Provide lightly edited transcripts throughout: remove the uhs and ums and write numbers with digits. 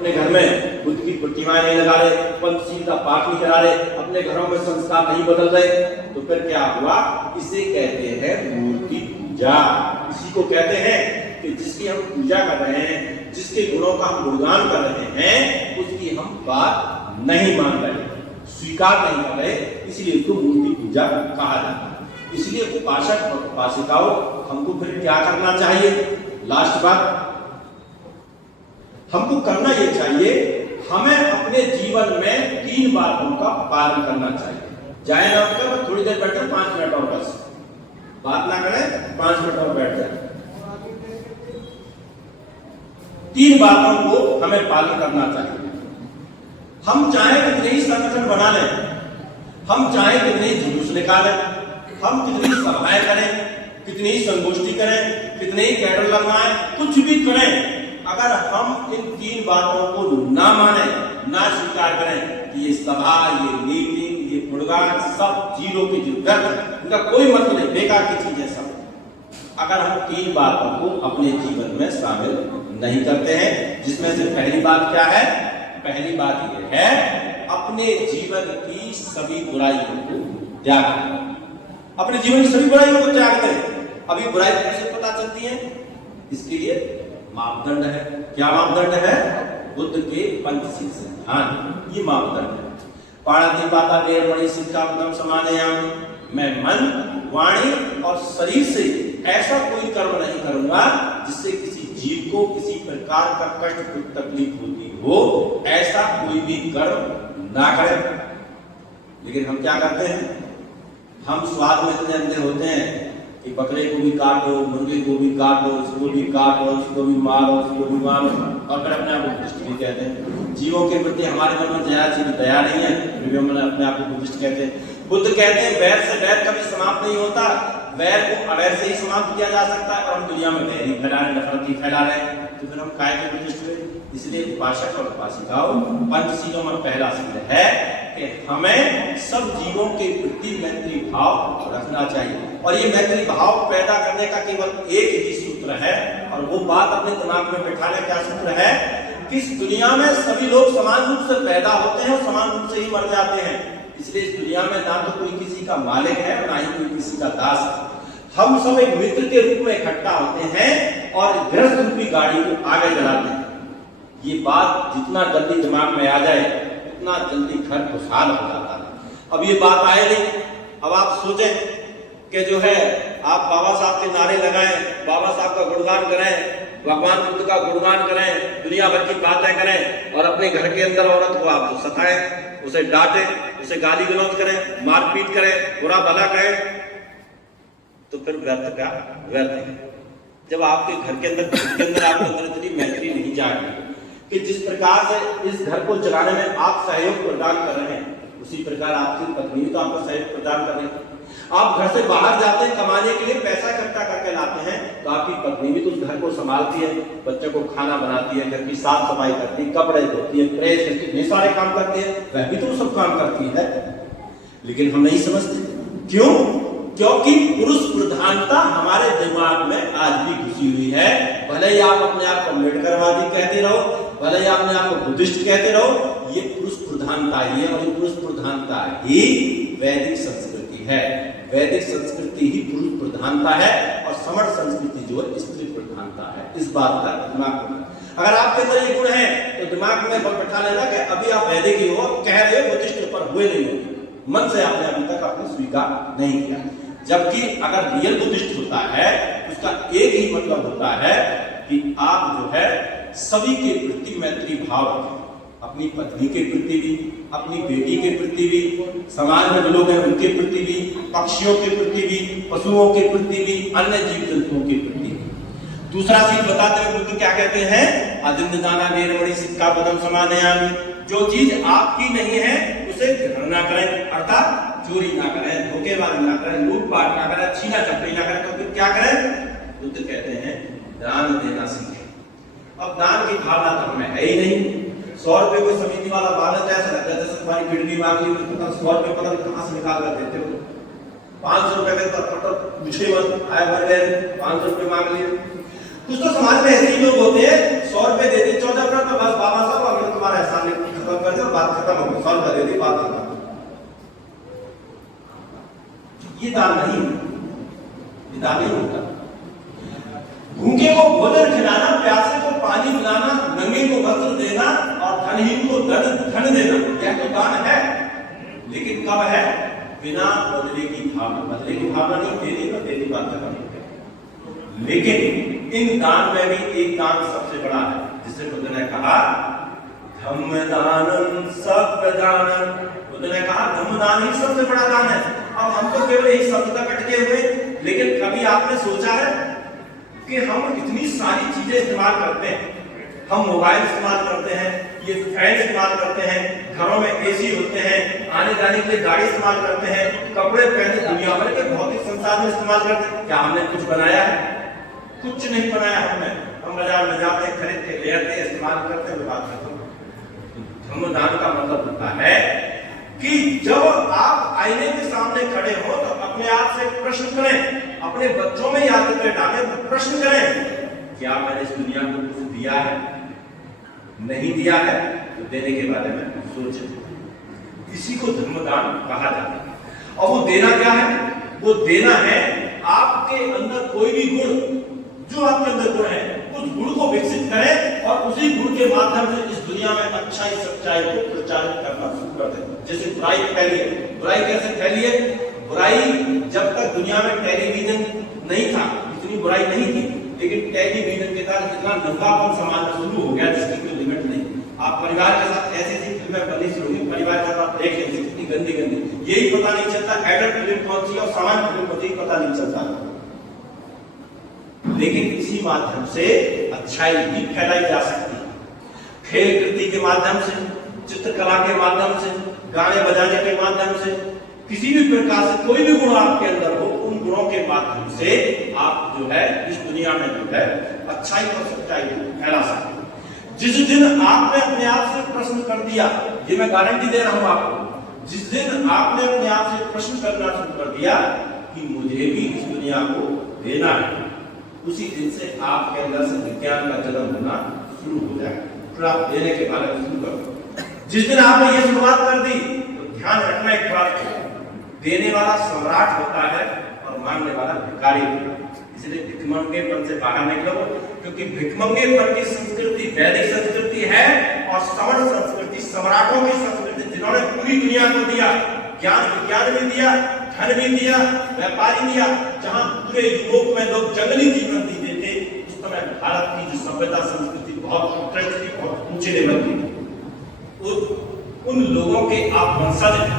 अपने घर में बुद्ध की प्रतिमाएं नहीं लगा रहे, पंचशील का पाठ नहीं करा रहे, अपने घरों में संस्कार नहीं बदल रहे, तो फिर क्या हुआ? इसे कहते हैं मूर्ति पूजा। इसी को कहते हैं कि जिसकी हम पूजा कर रहे हैं, जिसके गुणों का हम गुणगान कर रहे हैं, उसकी हम बात नहीं मान रहे, स्वीकार नहीं कर रहे, इसलिए उसको मूर्ति पूजा कहा जाता है। इसलिए उपासक और उपासिकाओं, हमको फिर क्या करना चाहिए? लास्ट बात, हमको करना ये चाहिए, हमें अपने जीवन में 3 बातों का पालन करना चाहिए। जाए ना कर थोड़ी देर बैठे, 5 मिनट और बस बात ना करें, 5 मिनट और बैठ जाए। 3 बातों को हमें पालन करना चाहिए। हम चाहे कितने ही संगठन बना लें, हम चाहे कितने ही जुलूस निकालें, हम कितनी सभाएं करें, कितनी ही संगोष्ठी करें, कितने ही कैडर लगवाएं, कुछ भी करें, अगर हम इन 3 बातों को ना माने, ना स्वीकार करें कि ये सभा, ये मीटिंग, ये गुणगान सब जीरो की जरूरत, इनका कोई मतलब नहीं, बेकार की चीज है सब। अगर हम 3 बातों को अपने जीवन में शामिल नहीं करते हैं, जिसमें से पहली बात क्या है? पहली बात यह है, अपने जीवन की सभी बुराइयों को त्याग करें। अपने जीवन की सभी बुराइयों को त्याग करें। अभी बुराई कैसे पता चलती है? इसके लिए मापदंड है। क्या मापदंड है? बुद्ध के पंचशील सिद्धांत, ये मापदंड है। पाणिपाता वेरमणि सिक्खापदम समादयामि, मैं मन, वाणी और शरीर से ऐसा कोई कर्म नहीं करूंगा जिससे किसी जीव को किसी प्रकार का कष्ट तकलीफ होती हो, ऐसा कोई भी कर्म ना करें। लेकिन हम क्या करते हैं? हम स्वाद में इतने अंधे होते हैं कि बकरे को भी काटो, मुर्गे को भी काटो, इसको भी काटो, इसको भी मारो, इसको भी मारो, और फिर अपने आप को बुद्धिस्ट भी कहते हैं। जीवों के प्रति हमारे मन में दया नहीं है, फिर भी हम अपने आप को बुद्धिस्ट कहते हैं। बुद्ध कहते हैं वैर से वैर कभी समाप्त नहीं होता, वैर को अवैर से ही समाप्त किया जा सकता है, और हम दुनिया में वैर ही फैला रहे, नफरत ही फैला रहे हैं, तो फिर हम काय के बुद्धिस्ट हुए? इसलिए उपासक और उपासिकाओं, पंचशीलों में पहला सील है कि हमें सब जीवों के प्रति मैत्री भाव रखना चाहिए। और ये मैत्री भाव पैदा करने का केवल एक ही सूत्र है, और वो बात अपने दिमाग में बैठाने का सूत्र है कि इस दुनिया में सभी लोग समान रूप से पैदा होते हैं और समान रूप से ही मर जाते हैं। इसलिए इस दुनिया में ना तो कोई किसी का मालिक है, ना ही कोई किसी का दास है। हम सब एक मित्र के रूप में इकट्ठा होते हैं और गृहस्थ रूपी गाड़ी को आगे चलाते हैं। ये बात जितना जल्दी दिमाग में आ जाए, उतना जल्दी घर खुशहाल हो जाता है। अब ये बात आए नहीं, अब आप सोचें कि जो है आप बाबा साहब के नारे लगाएं, बाबा साहब का गुणगान करें, भगवान बुद्ध का गुणगान करें, दुनिया भर की बातें करें, और अपने घर के अंदर औरत को आप सताएं, उसे डांटें, उसे गाली गलौज करें, मारपीट करें, बुरा भला कहें, तो फिर व्यर्थ का व्यर्थ है। जब आपके घर के अंदर आपके अंदर इतनी मैत्री नहीं जाएगी कि जिस प्रकार से इस घर को चलाने में आप सहयोग प्रदान कर रहे हैं, उसी प्रकार आपकी पत्नी तो आपको सहयोग प्रदान कर रही है। आप घर से बाहर जाते हैं कमाने के लिए, पैसा इकट्ठा करके लाते हैं, तो आपकी पत्नी भी तो उस घर को संभालती है, बच्चों को खाना बनाती है, घर की साफ सफाई करती है, कपड़े धोती है, प्रेस करती है, सारे काम करती है, वह भी तो सब काम करती है। लेकिन हम नहीं समझते, क्यों? क्योंकि पुरुष प्रधानता हमारे दिमाग में आज भी घुसी हुई है। भले ही आप अपने आप को अम्बेडकरवादी कहते रहो, भले ही अपने आप को बुद्धिस्ट कहते रहो, ये पुरुष प्रधानता ही है, और ये पुरुष प्रधानता ही वैदिक संस्कृति है। वैदिक संस्कृति ही पुरुष प्रधानता है, और समण संस्कृति जो है स्त्री प्रधानता है। इस बात का दिमाग में अगर आपके अंदर ये गुण है तो दिमाग में बैठा लेना कि अभी आप वैदिक ही हो, कह रहे हो बुद्धिस्ट पर हुए नहीं हो, मन से आपने अभी तक आपने स्वीकार नहीं किया। जबकि अगर रियल बुद्धिस्ट होता है, उसका एक ही मतलब होता है कि आप जो है सभी के प्रति मैत्री भाव रखें, अपनी पत्नी के प्रति भी, अपनी बेटी के प्रति भी, समाज में जो लोग हैं उनके प्रति भी, पक्षियों के प्रति भी, पशुओं के प्रति भी, अन्य जीव जंतुओं के प्रति भी। दूसरा चीज बताते हुए बुद्ध क्या कहते हैं? अदिन्नदाना वेरमणि सिक्खापदम समादयामि, जो चीज आपकी नहीं है उसे ग्रहण ना करें, अर्थात चोरी ना करें, धोखेबाजी ना करें, लूटपाट ना करें, छीना झपटी ना करें, तो फिर क्या करें? बुद्ध कहते हैं दान देना सीखें। अब दान की भावना तो हमें है ही नहीं। 100 रुपए कोई समिति वाला मांगे तो ऐसा लगता है जैसे तुम्हारी किडनी मांग ली, तो 100 रुपए पता नहीं कहां से निकाल कर देते हो। 500 रुपए के तो पिछले वर्ष आए भर गए, 500 रुपए मांग लिए। कुछ तो समाज में ऐसे ही लोग होते हैं, 100 रुपए देते, 14 रुपए बस बाबा साहब ये दान नहीं, ये दान नहीं होता। भूखे को भोजन खिलाना, प्यासे को पानी पिलाना, नंगे को वस्त्र देना और धनहीन को धन देना, यह तो दान है। लेकिन कब है? बिना बदले की भावना, बदले की भावना नहीं, देने को देने बात करनी है। लेकिन इन दान में भी एक दान सबसे बड़ा है, जिसे बुद्ध ने कहा धम्मदानं सप्रदानं। बुद्ध ने कहा धम्मदान ही सबसे बड़ा दान है। अब हम तो केवल एक शब्द तक अटके हुए, लेकिन कभी आपने सोचा है कि हम इतनी सारी चीजें इस्तेमाल करते हैं, हम मोबाइल इस्तेमाल करते हैं, ये फैन इस्तेमाल करते हैं, घरों में एसी होते हैं, आने जाने के लिए गाड़ी इस्तेमाल करते हैं, कपड़े पहने, दुनिया भर के भौतिक संसाधन इस्तेमाल करते हैं। क्या हमने कुछ बनाया है? कुछ नहीं बनाया हमने। हम बाजार में जाते हैं, खरीद के ले आते हैं, इस्तेमाल करते हैं, बात करते हैं। धम्मदान का मतलब होता है कि जब आप आईने के सामने खड़े हो तो अपने आप से प्रश्न करें, अपने बच्चों में आदतें डालें, प्रश्न करें, क्या मैंने इस दुनिया को कुछ दिया है? नहीं दिया है तो देने के बारे में सोचें। इसी को धर्मदान कहा जाता है। और वो देना क्या है? वो देना है आपके अंदर कोई भी गुण, जो आपके अंदर गुण है, उस गुण को विकसित करें और उसी गुण के माध्यम से इस दुनिया में अच्छाई सच्चाई को प्रचारित करना शुरू कर दें। जैसे बुराई फैली है, बुराई कैसे फैली है? बुराई जब तक दुनिया में टेलीविजन नहीं था, इतनी बुराई नहीं थी, लेकिन टेलीविजन के साथ इतना नंगापन समाज में शुरू हो गया जिसकी कोई लिमिट नहीं। आप परिवार के साथ ऐसी ऐसी फिल्में बनी शुरू हुई, परिवार के साथ देख लेंगे कितनी गंदी गंदी, यही पता नहीं चलता एडल्ट फिल्म कौन सी और सामान्य फिल्म कौन सी, पता नहीं चलता। लेकिन इसी माध्यम से अच्छाई भी फैलाई जा सकती है, खेल कृति के माध्यम से, चित्रकला के माध्यम से, गाने बजाने के माध्यम से, किसी भी प्रकार से कोई भी गुण आपके अंदर हो, उन गुणों के माध्यम से आप जो है इस दुनिया में जो है अच्छाई और सच्चाई को फैला सकते हैं। जिस दिन आपने अपने आप से प्रश्न कर दिया, ये मैं गारंटी दे रहा हूं आपको, जिस दिन आपने अपने आप से प्रश्न करना शुरू कर दिया कि मुझे भी इस दुनिया को देना है, उसी दिन से आपके अंदर से विज्ञान का जन्म होना शुरू हो जाएगा। फिर आप देने के बारे में शुरू करो। जिस दिन आपने ये शुरुआत कर दी तो ध्यान रखना एक बात, देने वाला सम्राट होता है और मांगने वाला भिखारी होता है। इसलिए भिखमंगेपन से बाहर निकलो, क्योंकि भिखमंगेपन की संस्कृति वैदिक संस्कृति है और सवर्ण संस्कृति सम्राटों की संस्कृति, जिन्होंने पूरी दुनिया को दिया, ज्ञान विज्ञान भी दिया, धन भी दिया, व्यापारी दिया। जहां पूरे यूरोप में लोग जंगली जीवन जीते थे, उस समय भारत की जो सभ्यता संस्कृति बहुत उत्कृष्ट थी, बहुत ऊंचे लेवल की थी। उन लोगों के आप वंशज हैं,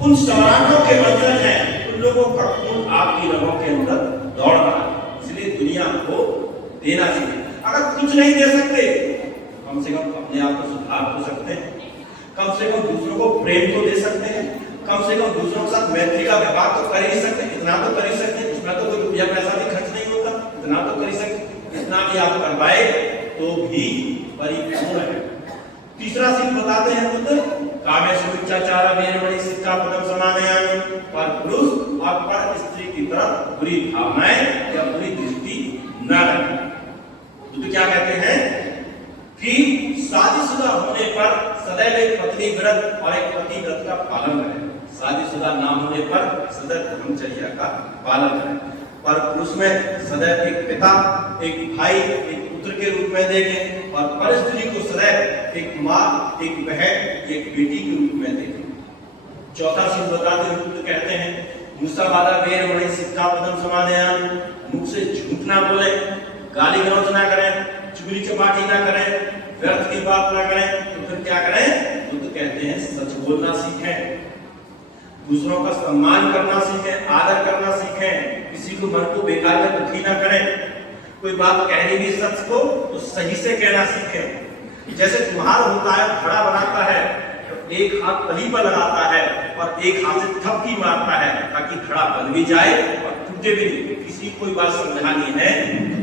उन सम्राटों के वंशज हैं, उन लोगों का खून आपकी रगों के अंदर दौड़ रहा है। इसलिए दुनिया को देना चाहिए। अगर कुछ नहीं दे सकते, कम से कम अपने आप को सुधार हो सकते हैं, कम से कम दूसरों को प्रेम तो दे सकते हैं, कम से कम दूसरों के साथ मैत्री का व्यवहार तो कर ही सकते हैं, इतना तो कर ही सकते हैं। उसमें तो कोई रुपया पैसा भी खर्च नहीं होता, इतना तो कर ही सकते। इतना भी आप कर पाए तो भी परिपूर्ण है। तीसरा सीख बताते हैं बुद्ध, कामेषु मिथ्याचारः वेरमणि सिक्खापदं समादयामि। पर पुरुष और पर स्त्री की तरफ बुरी भावनाएं या बुरी दृष्टि न रखें। बुद्ध क्या कहते हैं कि शादीशुदा होने पर सदैव एक पत्नी व्रत और एक पति व्रत का पालन करें। शादीशुदा ना होने पर सदैव ब्रह्मचर्य का पालन करें। पर पुरुष में सदैव एक पिता, एक भाई, एक पुत्र के रूप में देखें, और पर स्त्री को सदैव एक माँ, एक बहन, एक बेटी के रूप में देखें। चौथा सीख बताते हुए कहते हैं, मुसावादा वेरमणि सिक्खापदं समादयामि। मुख से झूठ ना बोले, गाली गलौज ना करें, चुगली चपाटी ना करें, व्यर्थ की बात ना करें। तो फिर क्या करें? बुद्ध कहते हैं सच बोलना सीखें, दूसरों का सम्मान करना सीखें, आदर करना सीखें, किसी को मन को बेकार में दुखी ना करें। कोई बात कहनी भी सच को तो सही से कहना सीखें। जैसे कुम्हार होता है, घड़ा बनाता है तो एक हाथ पही पर लगाता है और एक हाथ से थपकी मारता है ताकि घड़ा बन भी जाए और टूटे भी नहीं। किसी कोई बात समझानी है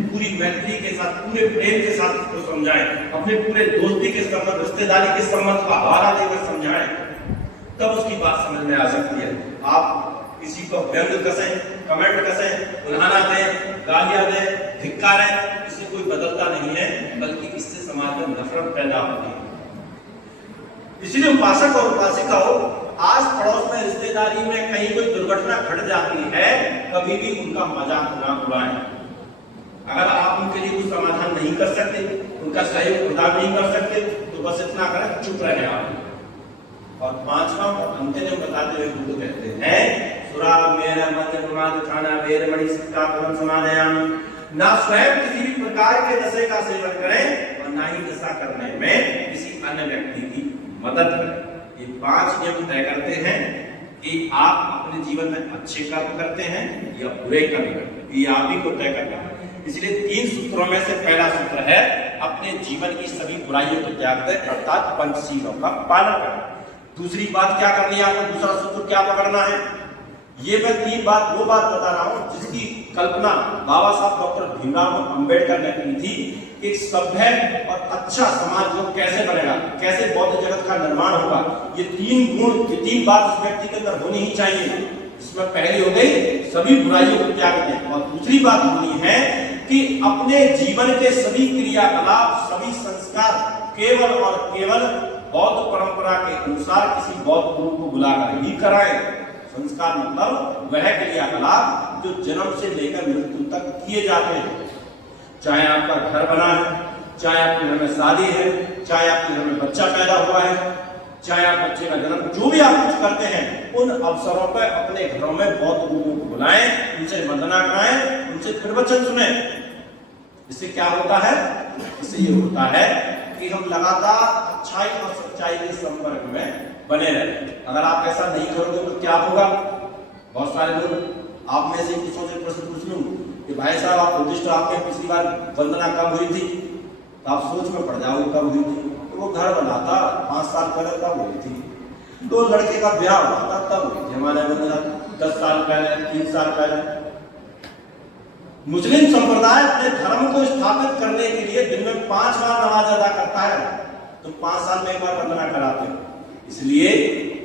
पूरी मैत्री के साथ, पूरे प्रेम के साथ उसको समझाएं, अपने पूरे दोस्ती के संबंध, रिश्तेदारी के संबंध का हवाला देकर समझाएं, तब उसकी बात समझ में आ सकती है। आप किसी को व्यंग कसें, कमेंट कसें, उल्हाना दें, गालियां दें, धिक्कारें, इससे कोई बदलता नहीं है, बल्कि इससे समाज में नफरत पैदा होती है। इसलिए उपासक और उपासिकाओं, आस पड़ोस में रिश्तेदारी में कहीं कोई दुर्घटना घट जाती है, कभी भी उनका मजाक ना उड़ाएं। अगर आप उनके लिए कुछ समाधान नहीं कर सकते, उनका सहयोग प्रदान नहीं कर सकते, तो बस इतना करें, चुप रहे आप। और पांचवा और अंतिम बताते हुए गुरु कहते हैं, सुरा मेरा मत प्रमाद खाना वेरमणि सिक्का परम समानयामि। ना स्वयं किसी भी प्रकार के नशे का सेवन करें और ना ही नशा करने में किसी अन्य व्यक्ति की मदद करें। ये 5 नियम तय करते हैं कि आप अपने जीवन में अच्छे कर्म करते हैं या बुरे कर्म करते हैं, ये आप ही को तय करना है। इसलिए 3 सूत्रों में से पहला सूत्र है, अपने जीवन की सभी बुराइयों को त्याग दें, अर्थात पंचशीलों का पालन करें। दूसरी बात क्या करनी है आपको, दूसरा सूत्र क्या पकड़ना है, ये मैं 3 बात वो बात बता रहा हूं जिसकी कल्पना बाबा साहब डॉक्टर भीमराव अम्बेडकर ने की थी। एक सभ्य और अच्छा समाज लोग कैसे बनेगा, कैसे बौद्ध जगत का निर्माण होगा, ये 3 गुण, ये 3 बात उस व्यक्ति के अंदर होनी ही चाहिए। इसमें पहली हो गई सभी बुराइयों को त्याग दें, और दूसरी बात होनी है कि अपने जीवन के सभी क्रियाकलाप, सभी संस्कार केवल और केवल बौद्ध परंपरा के अनुसार किसी बौद्ध गुरु को बुलाकर ही कराएं। संस्कार मतलब वह क्रियाकलाप जो जन्म से लेकर मृत्यु तक किए जाते हैं। चाहे आपका घर बना है, चाहे आपके घर में शादी है, चाहे आपके घर में बच्चा पैदा हुआ है, चाहे आप बच्चे का जन्म, जो भी आप कुछ करते हैं, उन अवसरों पर अपने घरों में बौद्ध गुरुओं को बुलाएं, उनसे वंदना कराएं, उनसे प्रवचन सुने। इससे क्या होता है, इससे ये होता है कि हम लगातार अच्छाई और सच्चाई के संपर्क में बने रहे। अगर आप ऐसा नहीं करोगे तो क्या होगा, बहुत सारे लोग आप में से किसी से प्रश्न पूछ लूं कि भाई साहब आप बुद्धिस्ट, आपके पिछली बार वंदना कब हुई थी, तो आप सोच में पड़ जाओगे कब हुई थी। तो वो घर बना था 5 साल पहले तब हुई थी, 2 लड़के का ब्याह हुआ था तब हुई थी हमारे वंदना, 10 साल पहले, 3 साल पहले। मुस्लिम संप्रदाय अपने धर्म को स्थापित करने के लिए दिन में 5 बार नमाज अदा करता है, तो 5 साल में एक बार वंदना कराते हो। इसलिए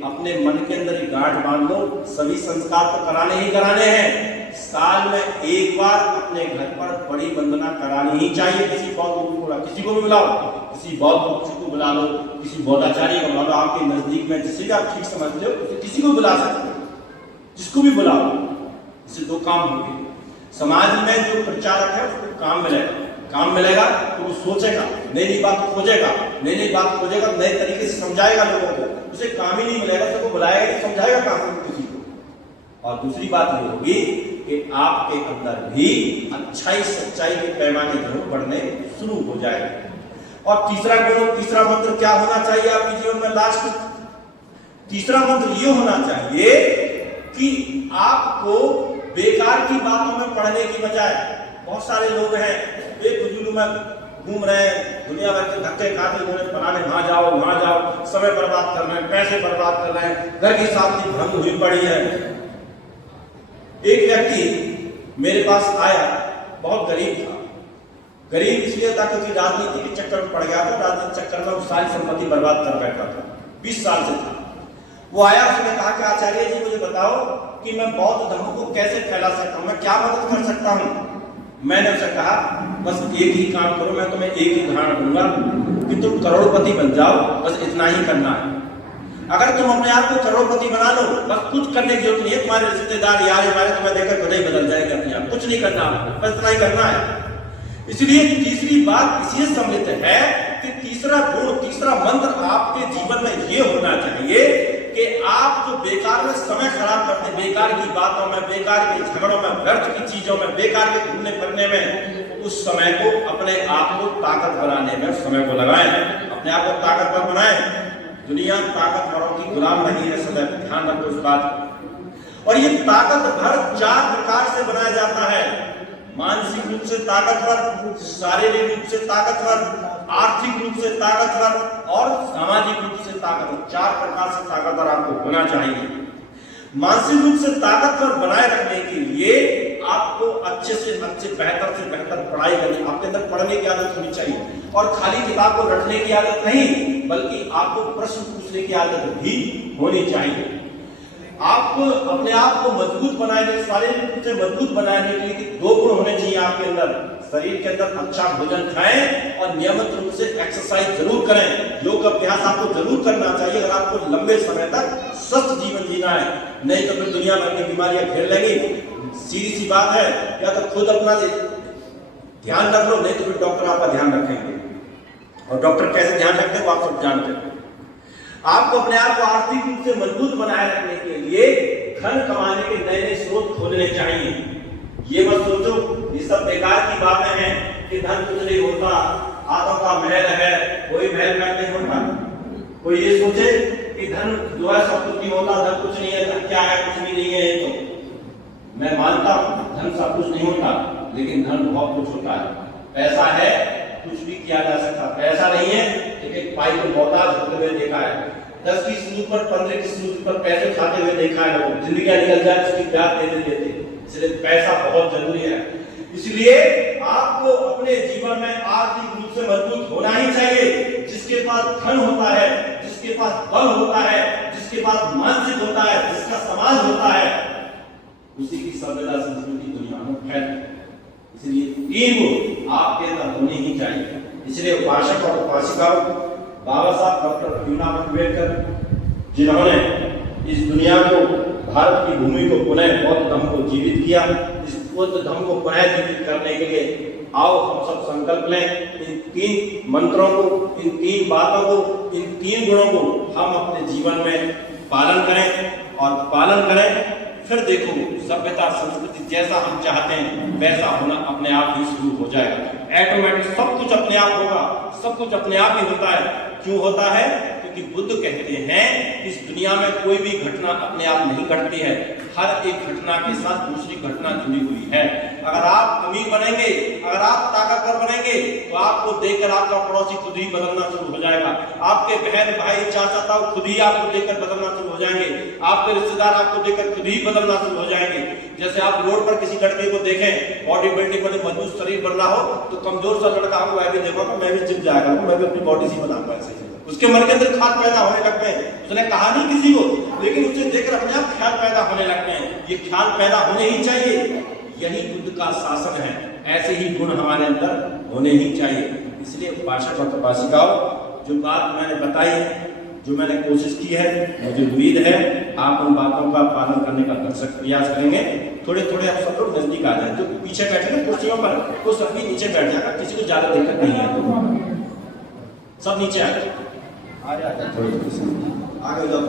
अपने मन के अंदर एक गांठ बांध लो, सभी संस्कार तो कराने ही कराने हैं। साल में एक बार अपने घर पर बड़ी वंदना करानी ही चाहिए। किसी बौद्ध गुरु को, किसी को भी बुलाओ, किसी बौद्ध भिक्षु को बुला लो, किसी बौद्धाचार्य को बुला लो, आपके नजदीक में जिसे भी आप ठीक समझते हो किसी को बुला सकते हो, जिसको भी बुलाओ। इससे 2 काम होंगे, समाज में जो प्रचारक है उसको काम मिलेगा, काम मिलेगा तो वो सोचेगा, नई बात खोजेगा, नई बात खोजेगा, नए तरीके से समझाएगा लोगों को। उसे काम ही नहीं मिलेगा तो वो बुलाएगा नहीं, समझाएगा कहां से किसी को। और दूसरी बात ये होगी कि आपके अंदर भी अच्छाई सच्चाई के पैमाने जरूर बढ़ने शुरू हो जाएगा। और तीसरा गुण, तीसरा मंत्र क्या होना चाहिए आपके जीवन में, लास्ट तीसरा मंत्र ये होना चाहिए कि आपको बेकार की बातों में पढ़ने की बजाय, बहुत सारे लोग हैं बेफिजूल में घूम रहे हैं, दुनिया भर के धक्के खाते हुए फलाने वहां जाओ, समय बर्बाद कर रहे हैं, पैसे बर्बाद कर रहे हैं, घर की शांति भंग हुई पड़ी है। एक व्यक्ति मेरे पास आया, बहुत गरीब था। गरीब इसलिए था क्योंकि राजनीति के चक्कर में पड़ गया था, राजनीति चक्कर में सारी संपत्ति बर्बाद कर बैठा था, 20 साल से था। वो आया, उसने कहा कि आचार्य जी मुझे बताओ कि मैं बौद्ध धर्म को कैसे फैला सकता हूँ, मैं क्या मदद कर सकता हूँ। मैंने उसे कहा बस एक ही काम करो, मैं तुम्हें एक ही उदाहरण दूंगा कि तुम करोड़पति बन जाओ, बस इतना ही करना है। अगर तुम अपने आप को करोड़पति बना लो, बस कुछ करने की जरूरत नहीं है, तुम्हारे रिश्तेदार यार हमारे तुम्हें देखकर खुद ही बदल जाएंगे अपने आप, कुछ नहीं करना, बस इतना ही करना है। इसलिए तीसरी बात इसलिए सम्मिलित है कि तीसरा गुण, तीसरा मंत्र आपके जीवन में ये होना चाहिए कि आप जो बेकार में समय खराब करते, बेकार की बातों में, बेकार के झगड़ों में, व्यर्थ की चीजों में, बेकार के घूमने फिरने में, उस समय को अपने आप को ताकत बनाने में समय को लगाएं, अपने आप को ताकतवर बनाएं। दुनिया ताकतवरों की गुलाम नहीं है, सदैव ध्यान रखो इस बात। और ये ताकतवर 4 प्रकार से बनाया जाता है, मानसिक रूप से ताकतवर, शारीरिक रूप से ताकतवर, आर्थिक रूप से ताकतवर और सामाजिक रूप से ताकतवर। 4 प्रकार से ताकतवर आपको होना चाहिए। मानसिक रूप से ताकतवर बनाए रखने के लिए आपको अच्छे से अच्छे, बेहतर से बेहतर पढ़ाई करनी, आपके अंदर पढ़ने की आदत होनी चाहिए। और खाली किताब को रटने की आदत नहीं, बल्कि आपको प्रश्न पूछने की आदत भी होनी चाहिए। आपको अपने आप को मजबूत बनाने, शारीरिक रूप से मजबूत बनाने के लिए 2 गुण होने चाहिए आपके अंदर। शरीर के अंदर अच्छा भोजन खाएं और नियमित रूप से एक्सरसाइज जरूर करें, योग अभ्यास अभ्यास आपको जरूर करना चाहिए अगर आपको लंबे समय तक स्वस्थ जीवन जीना है। नहीं तो फिर दुनिया भर की बीमारियां घेर लेंगी। सीधी सी बात है, या तो खुद अपना ध्यान रख लो, नहीं तो फिर डॉक्टर आपका ध्यान रखेंगे। और डॉक्टर कैसे ध्यान रखते हैं वो आप सब जानते हैं। आपको अपने आप को आर्थिक रूप से मजबूत बनाए रखने के लिए धन कमाने के नए नए स्रोत खोलने चाहिए। ये मत सोचो ये सब बेकार की बातें हैं कि धन कुछ नहीं होता, हाथों का महल है, कोई महल नहीं होता। कोई ये सोचे कि धन जो है सब कुछ नहीं होता, धन कुछ नहीं है, धन क्या है, कुछ भी नहीं है। तो मैं मानता हूं धन सब कुछ नहीं होता, लेकिन धन बहुत कुछ होता है। पैसा है कुछ भी किया जा सकता, पैसा नहीं है लेकिन पाई को मोहताज होते हुए देखा है। 10 की सूद पर 15 की सूद पर पैसे खाते हुए देखा है लोग, जिंदगी निकल जाए उसकी ब्याज देते देते। इसलिए पैसा बहुत जरूरी है। इसलिए आपको अपने जीवन में आर्थिक रूप से मजबूत होना ही चाहिए। जिसके पास धन होता है, जिसके पास बल होता है, जिसके पास मानसिक होता है, जिसका समाज होता है, उसी की सभ्यता संस्कृति दुनिया में फैलती है। इसलिए तीन गुण आपके अंदर होने ही चाहिए। इसलिए उपासक और उपासिकाओं, बाबा साहब डॉक्टर भीमराव अम्बेडकर जिन्होंने इस दुनिया को, भारत की भूमि को पुनः बौद्ध धर्म को जीवित किया, इस बौद्ध धर्म को पुनः जीवित करने के लिए आओ हम सब संकल्प लें। इन 3 मंत्रों को, इन 3 बातों को, इन 3 गुणों को हम अपने जीवन में पालन करें और पालन करें। फिर देखो सभ्यता संस्कृति जैसा हम चाहते हैं वैसा होना अपने आप ही शुरू हो जाएगा। ऑटोमेटिक सब कुछ अपने आप होगा, सब कुछ अपने आप ही होता है। क्यों होता है? क्योंकि बुद्ध कहते हैं इस दुनिया में कोई भी घटना अपने आप नहीं घटती है, हर एक घटना के साथ दूसरी घटना जुड़ी हुई है। अगर आप अमीर बनेंगे, अगर आप ताकतवर बनेंगे, तो आपको देखकर आपका पड़ोसी खुद ही बदलना शुरू हो जाएगा। आपके बहन भाई चाचा ताऊ खुद ही आपको देखकर बदलना शुरू हो जाएंगे। आपके रिश्तेदार आपको देखकर खुद ही बदलना शुरू हो जाएंगे। जैसे आप रोड पर किसी लड़के को देखें, बॉडी बिल्डिंग में मजबूत शरीर बन रहा हो, तो कमजोर सा लड़का हो वह भी देखो मैं भी जिम जाएगा, मैं भी अपनी बॉडी से बनाऊंगा। ऐसे उसके मन के अंदर ख्याल पैदा होने लगते हैं। उसने कहा नहीं किसी को, लेकिन उसे देखकर अपने आप ख्याल पैदा होने लगते हैं। ये ख्याल पैदा होने ही चाहिए। यही बुद्ध का शासन है। ऐसे ही गुण हमारे अंदर होने ही चाहिए। इसलिए उपासक और उपासिकाओं, जो बात मैंने बताई, जो मैंने कोशिश की है, मुझे उम्मीद है आप उन बातों का पालन करने का प्रयास करेंगे। थोड़े थोड़े आप सब लोग नजदीक आ जाए। जो पीछे बैठे ना कुर्सियों पर, वो सभी नीचे बैठ जाएगा, किसी को ज्यादा दिक्कत नहीं है। सब नीचे आ जाए, आगे जाओ।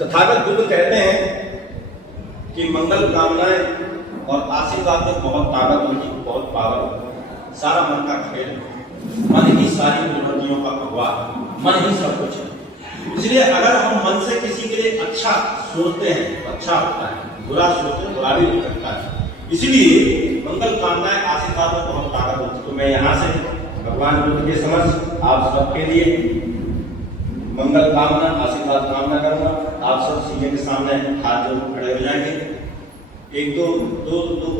तथागत बुद्ध कहते हैं कि मंगल कामनाएं और आशीर्वाद में बहुत ताकत होगी, बहुत पावर होगी। सारा मन का खेल, मन ही सारी प्रवृत्तियों का भगवान, मन ही सब कुछ है। इसलिए अगर हम मन से किसी के लिए अच्छा सोचते हैं तो अच्छा होता है, बुरा सोचते हैं बुरा भी हो सकता है। इसलिए मंगल कामनाएं आशीर्वाद में बहुत ताकत होती है। तो मैं यहाँ से भगवान बुद्ध के समक्ष आप सबके लिए मंगल कामना, आशीर्वाद कामना करूंगा। आप सब सीधे के सामने हाथ जोड़ खड़े हो जाएंगे। एक दो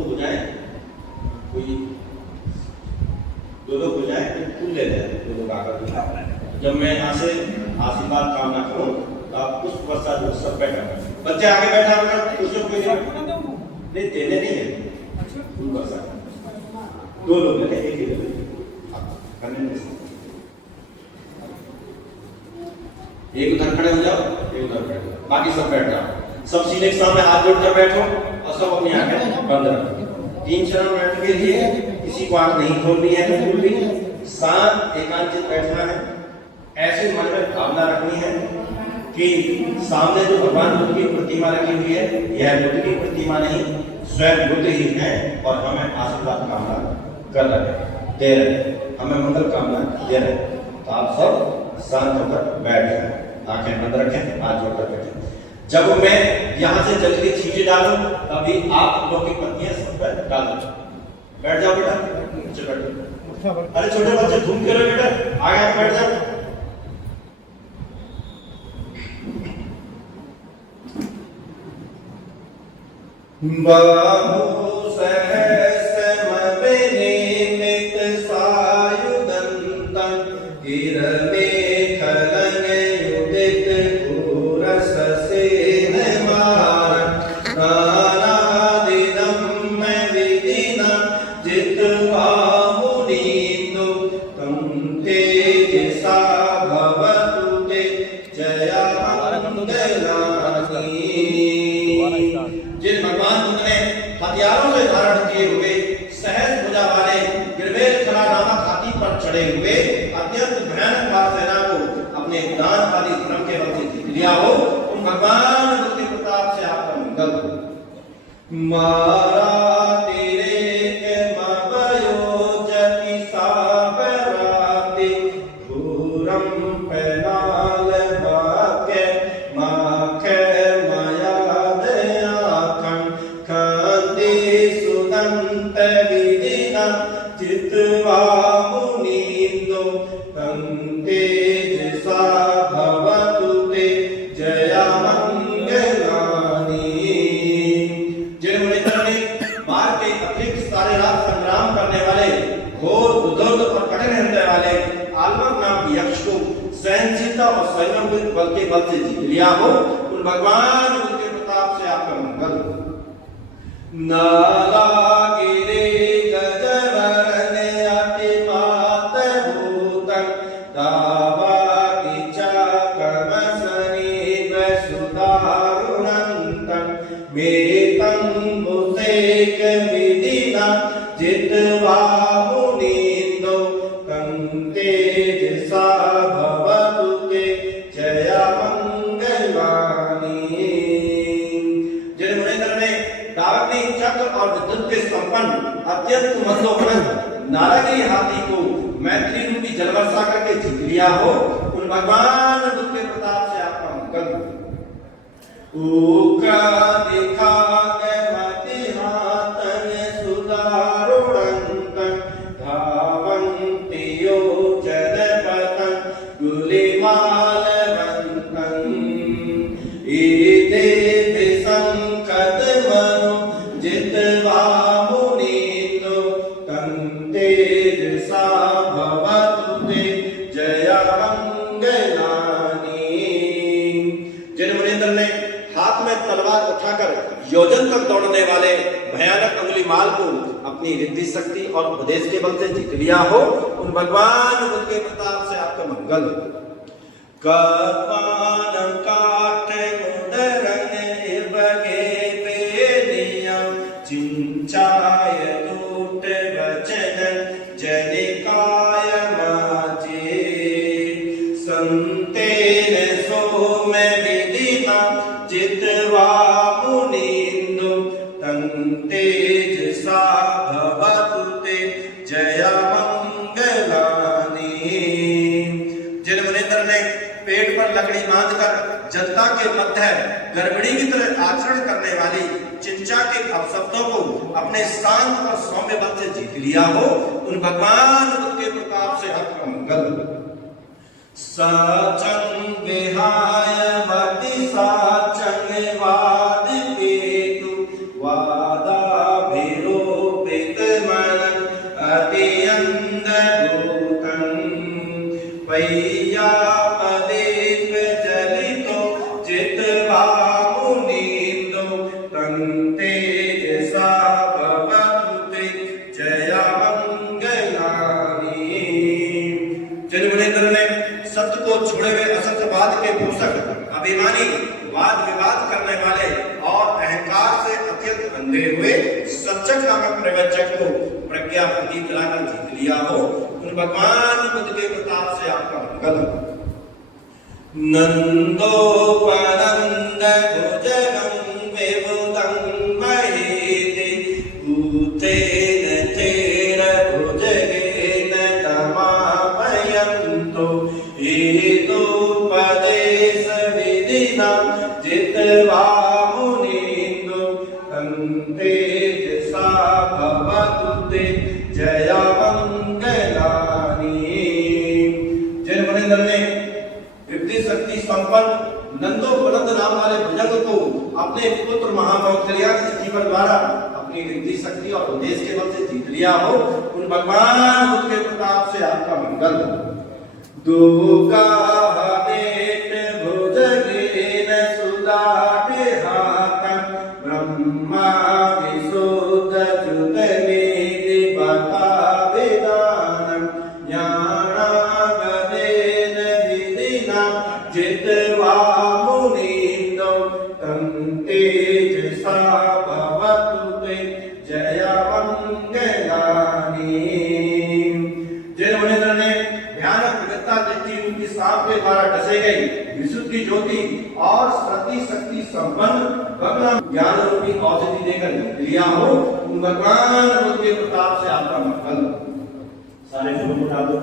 हो जाए, कोई दो हो जाए, फूल ले जाए, दो कागज। जब मैं यहाँ से आशीर्वाद कामना करूं तो आप पुष्प वर्षा जो सब बैठा, बच्चे आगे बैठा होगा, कुछ नहीं देने नहीं है। फूल वर्षा 2 लोग लेते, एक ही लेते, एक उधर खड़े हो जाओ, एक उधर खड़े हो जाओ, बाकी सब बैठ जाओ। सब सीधे के सामने हाथ जोड़कर बैठो और सब अपनी आंखें बंद रखो। 3 क्षण बैठने के लिए किसी को आंख नहीं खोलनी है, बिल्कुल भी शांत एकांत बैठना है। ऐसे मन में भावना रखनी है कि सामने जो भगवान बुद्ध की प्रतिमा रखी हुई है, यह बुद्ध की प्रतिमा नहीं, स्वयं बुद्ध ही है और हमें आशीर्वाद कामना कर रहे, दे रहे, हमें मंगल कामना दे रहे। तो आप सब शांत होकर बैठ जाए, आंखें बंद रखें, हाथ जोड़कर बैठें। जब मैं यहाँ से चल के चीजें डालूं तभी आप लोग की पत्नियां सब पर डाल दो। बैठ जाओ बेटा, नीचे बैठो। अरे छोटे बच्चे घूम के रहो बेटा, आगे बैठ जाओ। बाहु सहस्रमभिनिमित सायुधन्तं गिरमेखलनयुदित उरससेनमण्डितं जिन भगवान बुद्ध ने हथियारों से धारण किए हुए सहज भुजा वाले गिरवेल खला नामक हाथी पर चढ़े हुए अत्यंत भयानक वायुसेना को अपने दान आदि धर्म के बल से जीत लिया हो, उन भगवान बुद्ध के प्रताप से आपका मंगल हो। मारा तेरे के मबयो जति साबराते घोरम पैनाल बाके माखे माया दया खंडे सुदंत विदिना चितवा मुनिंदो तेज सा भवतु ते जया मंगलानी। जिन मुनिंदर ने मार के अतिरिक्त सारे रात संग्राम करने वाले घोर दुर्धर्ष और कठिन हृदय वाले आलमक नाम के यक्ष को सहनशीलता और संयम बल के बल से जीत लिया हो, उन भगवान बुद्ध के प्रताप से आपका मंगल हो। नाला गिरे गजवरन अति मात भूतन दावा किचा कमसनी वसुदारुणंतन मेतं मुसेक विदिना जितवा मुनिंदो तेजसा भवतु ते जया मंगलानी। जिन मुनिंद्र ने दावनी चक्र और विद्युत के संपन्न अत्यंत मंदोपनत नारागिरी हाथी को मैत्री रूपी जलवर्षा करके जीत लिया हो, उन भगवान बुद्ध के प्रताप से आपका मंगल हो। ऊका दिखा के मति हाथन सुदारुणंतन धावन्तियो जदपतन गुलिमालवंतन ईदे विसंकट मनो जितवा मुनिंदो तेजसा भवतु ते जया मंगलानी। जिन मुनिंद्र ने हाथ में तलवार उठाकर योजन तक दौड़ने वाले भयानक अंगुलीमाल को अपनी रिद्धि शक्ति और उपदेश के बल से जीत लिया हो, उन भगवान बुद्ध के प्रताप से आपका मंगल हो। कपान काट मुदरन इबगे बेनिया चिंचाय टूट वचन जनिकाय माचे संतेन सोम विदिना चितवा मुनिंदो तेजसा भवतु ते जया मंगलानी। जिन मुनिंद्र ने पेट पर लकड़ी बांधकर जनता के मध्य गर्भिणी की तरह आचरण करने वाली चिंचा के अपशब्दों को अपने शांत और सौम्य बल से जीत लिया हो, उन भगवान बुद्ध के प्रताप से आपका मंगल हो। साचं विहाय मति साचं वाद पेतु वादाभिरोपित मन अत्यंत भूतन पय्यापदेव चलितो जितवा मुनिंदो तेजसा भवतु ते जया मंगलानी। जिन मुनिंद्र ने सत्य को छोड़े हुए असत्यवाद के पोषक अभिमानी वाद विवाद करने वाले और अहंकार से अत्यंत अंधे हुए सच्चक नामक प्रवचक को प्रज्ञा प्रदीप दिलाकर जीत लिया हो, उन भगवान बुद्ध के प्रताप से आपका मंगल हो। नंदोपनंद भुजगं विबुधं महीति भूतेन तेर भुजगेन तमापयन्तो हेतुपदेश विदिना जितवा मुनिंदो तेजसा भवतु ते जया मंगलानी। जिन मुनिंद्र ने विद्युत शक्ति संपन्न नंदोपनंद नाम वाले भुजंग को अपने पुत्र महामौखर्या स्टीफन द्वारा अपनी रिद्धि शक्ति और उपदेश के बल से जीत लिया हो, उन भगवान बुद्ध के प्रताप से आपका मंगल हो। दुर्गा हवेत भुजगेन सुदाटे हाथं ब्रह्मा विशुद्ध चुतने दिवता वेदानं ज्ञानागदेन विदिना जितवा मुनिंदो भगवान ज्ञान रूपी औषधि देकर जीत लिया हो, उन भगवान बुद्ध के प्रताप से आपका मंगल। सारे जुल्म उठा दो।